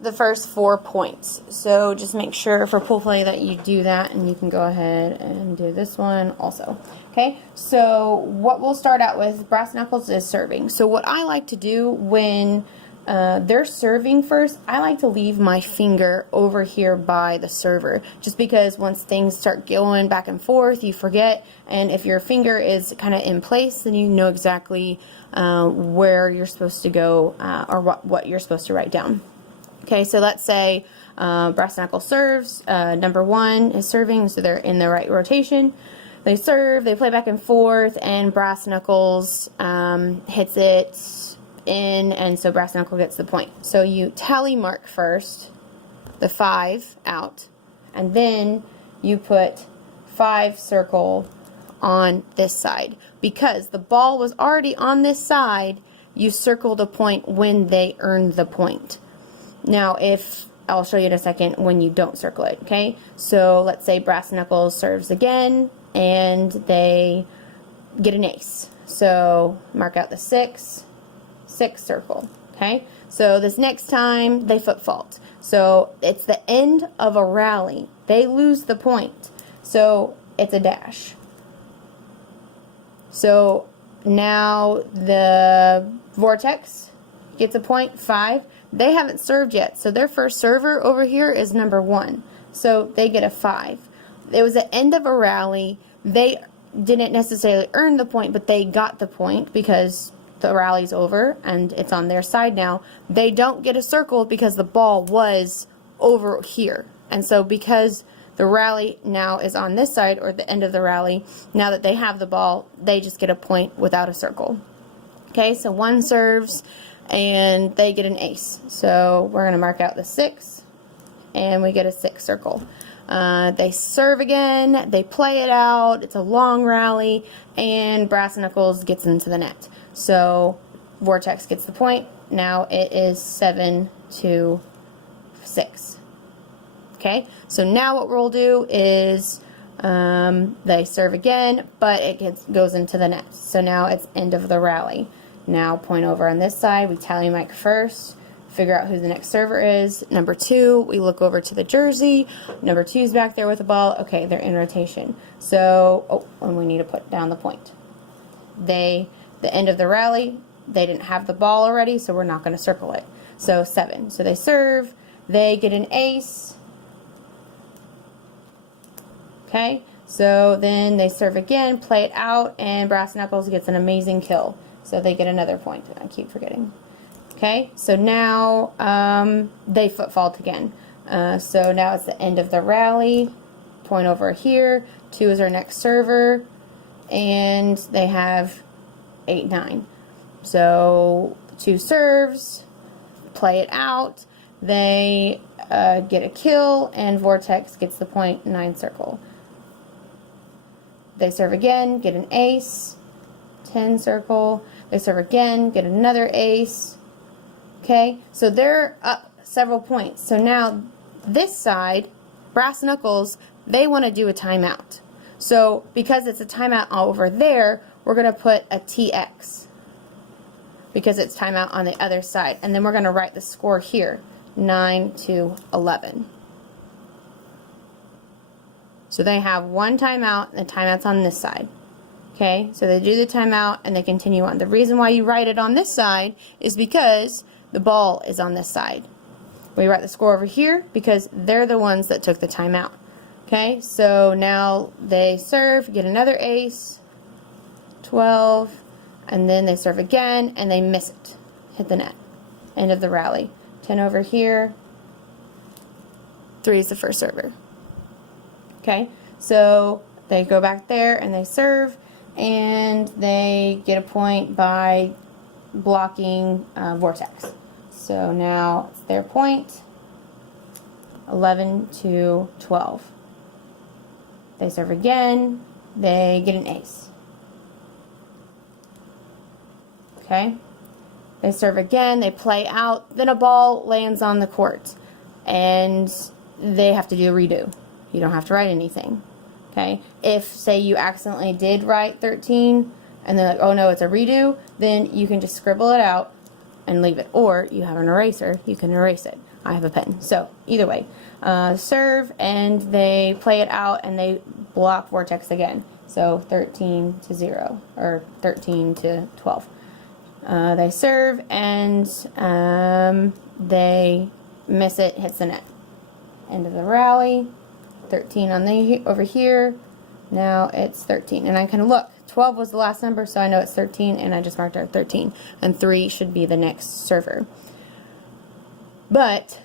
the first 4 points. So just make sure for pool play that you do that, and you can go ahead and do this one also. Okay, so what we'll start out with, brass knuckles, is serving. So what I like to do when they're serving first, I like to leave my finger over here by the server, just because once things start going back and forth, you forget, and if your finger is kind of in place, then you know exactly where you're supposed to go, or what you're supposed to write down. Okay, so let's say brass knuckle serves, number 1 is serving, so they're in the right rotation. They serve, they play back and forth, and brass knuckles hits it in, and so brass knuckle gets the point. So you tally mark first the 5 out, and then you put 5 circle on this side. Because the ball was already on this side, you circle the point when they earned the point. Now, if I'll show you in a second when you don't circle it, okay? So let's say brass knuckles serves again, and they get an ace. So mark out the 6 circle, okay? So this next time they foot fault. So it's the end of a rally. They lose the point. So it's a dash. So now the vortex gets a point, 5. They haven't served yet, so their first server over here is number 1. So they get a 5. It was the end of a rally. They didn't necessarily earn the point, but they got the point because the rally's over and it's on their side now. They don't get a circle because the ball was over here. And so because the rally now is on this side, or the end of the rally, now that they have the ball, they just get a point without a circle. Okay, so 1 serves, and they get an ace. So we're going to mark out the 6, and we get a 6 circle. They serve again, they play it out, it's a long rally, and brass knuckles gets into the net. So vortex gets the point. Now it is 7-6. Okay, so now what we'll do is they serve again, but it goes into the net. So now it's end of the rally. Now point over on this side, we tally mark first, figure out who the next server is. Number 2, we look over to the jersey. Number 2 is back there with the ball. Okay, they're in rotation. So, and we need to put down the point. The end of the rally, they didn't have the ball already, so we're not going to circle it. So 7. So they serve, they get an ace. Okay, so then they serve again, play it out, and brass knuckles gets an amazing kill. So they get another point. I keep forgetting. Okay, so now they foot fault again. So now it's the end of the rally. Point over here. 2 is our next server, and they have 8-9. So 2 serves, play it out. They get a kill, and vortex gets the point, 9 circle. They serve again, get an ace, 10 circle. They serve again, get another ace. Okay, so they're up several points. So now this side, brass knuckles, they want to do a timeout. So because it's a timeout over there, we're going to put a TX because it's timeout on the other side. And then we're going to write the score here, 9-11. So they have 1 timeout, and the timeout's on this side. Okay, so they do the timeout and they continue on. The reason why you write it on this side is because the ball is on this side. We write the score over here because they're the ones that took the timeout. Okay, so now they serve, get another ace, 12, and then they serve again and they miss it. Hit the net. End of the rally. 10 over here. 3 is the first server. Okay, so they go back there and they serve, and they get a point by blocking vortex. So now it's their point, 11-12. They serve again, they get an ace. Okay, they serve again, they play out, then a ball lands on the court, and they have to do a redo. You don't have to write anything. Okay, if say you accidentally did write 13 and they're like, oh no, it's a redo, then you can just scribble it out and leave it, or you have an eraser, you can erase it. I have a pen. So either way, serve, and they play it out, and they block vortex again. So 13 to 0, or 13 to 12. They serve, and they miss it, hits the net. End of the rally. 13 on the over here. Now it's 13, and I can look. 12 was the last number, so I know it's 13, and I just marked out 13. And 3 should be the next server. But